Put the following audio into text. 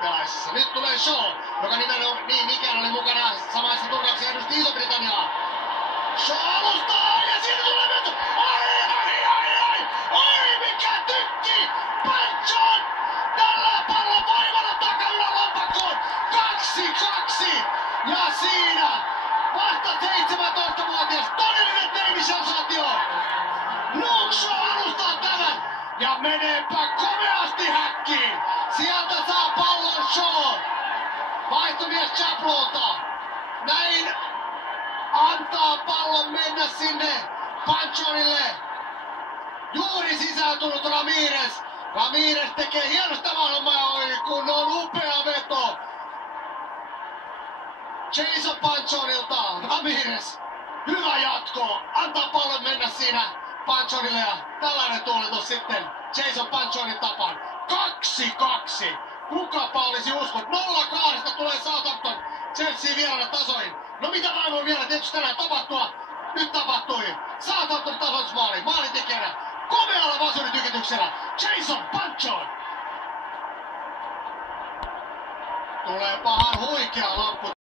Pelaisessa. Nyt tulee Shaw, joka nimenomaan niin ikään oli mukana samaisessa turnauksessa edusti Iso-Britanniaa. Shaw alustaa ja siinä tulee veto. Oi mikä tykki! Panchon! Tällä pallon voimalla takaylä lompakkoon. 2-2! Ja siinä vasta 17-vuotias todellinen teinisensaatio. Luke Shaw alustaa tämän ja meneepä komeasti häkkiin. Sieltä saa pallon Shaw. Vaihtomies Chaplolta. Näin antaa pallon mennä sinne Panchonille. Juuri sisään tullut Ramirez. Ramirez tekee hienosti tämän homman ja oi kun on upea veto. Jason Panchonilta. Ramirez. Hyvä jatko. Antaa pallon mennä siinä Panchonille ja tällainen tuuletus sitten Jason Panchonin tapaan. 2-2. Kukapa olisi uskonut. 0-2 tulee Southampton Chelsea vieraana tasoihin. No mitä vain voi vielä tietysti tänään tapahtua? Nyt tapahtui. Southampton tasoitusmaali. Maalintekijänä komealla vasuritykityksellä Jason Panchon. Tulee pahan huikea lamppu.